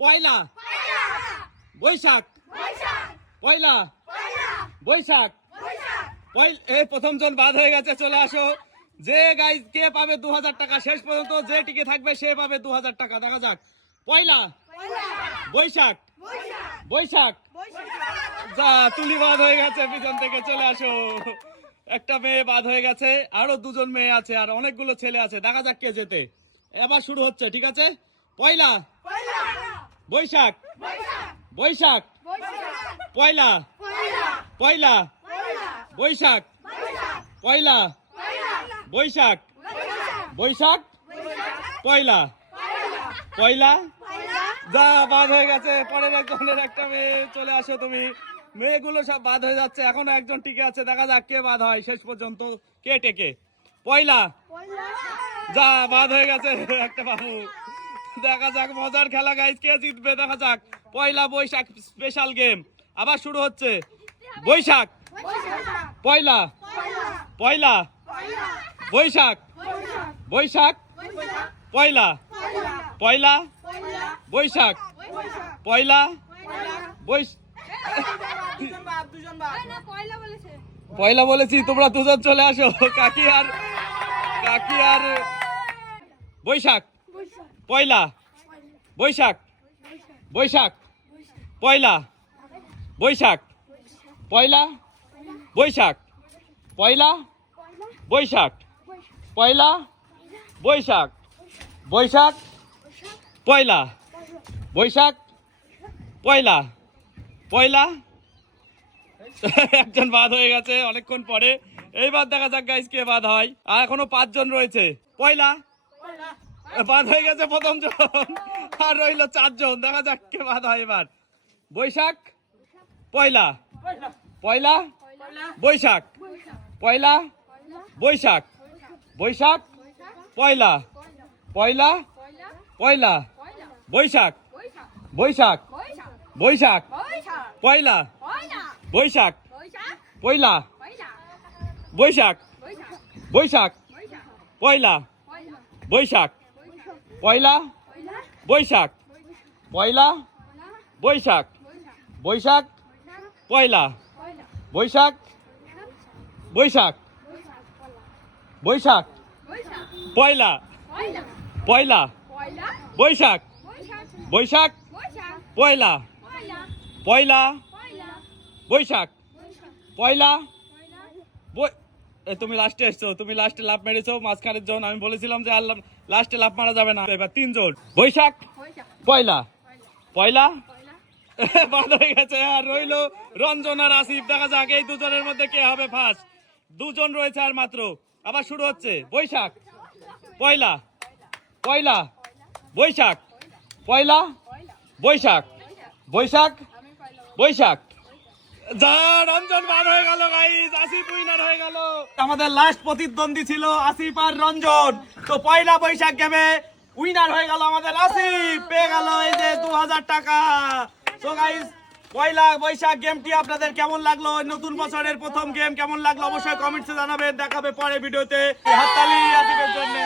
পয়লা। বৈশাখ। পয়লা। বৈশাখ। এই প্রথম জন বাদ হয়ে গেছে চলে আসো। যে গাইজ কে পাবে দু হাজার টাকা শেষ পর্যন্ত যে টিকে থাকবে সে পাবে দু হাজার টাকা। দেখা যাক। পয়লা। বৈশাখ। বৈশাখ। যা তুলি বাদ হয়ে গেছে পিছন থেকে চলে আসো। একটা মেয়ে বাদ হয়ে গেছে আরও দুজন মেয়ে আছে আর অনেকগুলো ছেলে আছে। দেখা যাক কে যেতে এবার শুরু হচ্ছে ঠিক আছে? পয়লা। বৈশাখ। বৈশাখ। পয়লা। পয়লা। বৈশাখ। পয়লা। বৈশাখ। বৈশাখ। পয়লা। পয়লা। যা বাদ হয়ে গেছে। পরের একজনের একটা মেয়ে চলে আসো তুমি। মেয়েগুলো সব বাদ হয়ে যাচ্ছে। এখনও একজন টিকে আছে। দেখা যাক কে বাদ হয়। শেষ পর্যন্ত কে টেকে? পয়লা। যা বাদ হয়ে গেছে। একটা বাবু। দেখা যাক, মজার খেলা গাইজ কে জিতবে, দেখা যাক। পয়লা বৈশাখ স্পেশাল গেম আবার শুরু হচ্ছে। বৈশাখ। পয়লা। পয়লা। বৈশাখ। বৈশাখ। পয়লা। পয়লা। বৈশাখ। পয়লা। পয়লা বলেছি, তোমরা দুজন চলে আসো। কাকি আর কাকি আর বৈশাখ। পয়লা। বৈশাখ। বৈশাখ। পয়লা। বৈশাখ। পয়লা। বৈশাখ। পয়লা। বৈশাখ। পয়লা। বৈশাখ। বৈশাখ। পয়লা। বৈশাখ। পয়লা। পয়লা। একজন বাদ হয়ে গেছে অনেকক্ষণ পরে। এইবার দেখা যাক গাইস কে বাদ হয়। আর এখনও পাঁচজন রয়েছে। পয়লা। বাদ হয়ে গেছে প্রথম জন। আর রইল চারজন। দেখা যাক কে বাদ হয় এবার। বৈশাখ, পয়লা। পয়লা, বৈশাখ। পয়লা, বৈশাখ। বৈশাখ, পয়লা। পয়লা পয়লা। বৈশাখ বৈশাখ। বৈশাখ, পয়লা। বৈশাখ পয়লা। বৈশাখ বৈশাখ, পয়লা। বৈশাখ পয়লা? বৈশাখ। পয়লা? বৈশাখ। বৈশাখ? পয়লা। বৈশাখ? বৈশাখ। বৈশাখ। পয়লা। পয়লা। বৈশাখ। বৈশাখ? পয়লা। পয়লা। বৈশাখ। পয়লা। তুমি লাস্টে এসছো তুমি লাস্টে লাভ মেরেছো মাঝখানের জন আমি বলেছিলাম যে আর লাস্টে লাভ মারা যাবে না। এবার তিনজন। বৈশাখ? পয়লা। পয়লা? বাদ হয়ে গেছে আর রইল রঞ্জন আর আসিফ। দেখা যাক এই দুজনের মধ্যে কে হবে ফার্স্ট দুজন রয়েছে আর মাত্র। আবার শুরু হচ্ছে। বৈশাখ? পয়লা। পয়লা। বৈশাখ? পয়লা? বৈশাখ? বৈশাখ। বৈশাখ? যা রঞ্জন বার হয়ে গেল গাইস আসিফ উইনার হয়ে গেল। আমাদের লাস্ট প্রতিদ্বন্দ্বী ছিল আসিফ আর রঞ্জন। তো পয়লা বৈশাখ গেমে উইনার হয়ে গেল আমাদের আসিফ। পেয়ে গেল এই যে দু হাজার টাকা পয়লা বৈশাখ গেমটি আপনাদের কেমন লাগল? নতুন বছরের প্রথম গেম কেমন লাগল? অবশ্যই কমেন্টসে জানাবেন। দেখাবে পরে ভিডিওতে। হাততালি, আসিফের জন্য।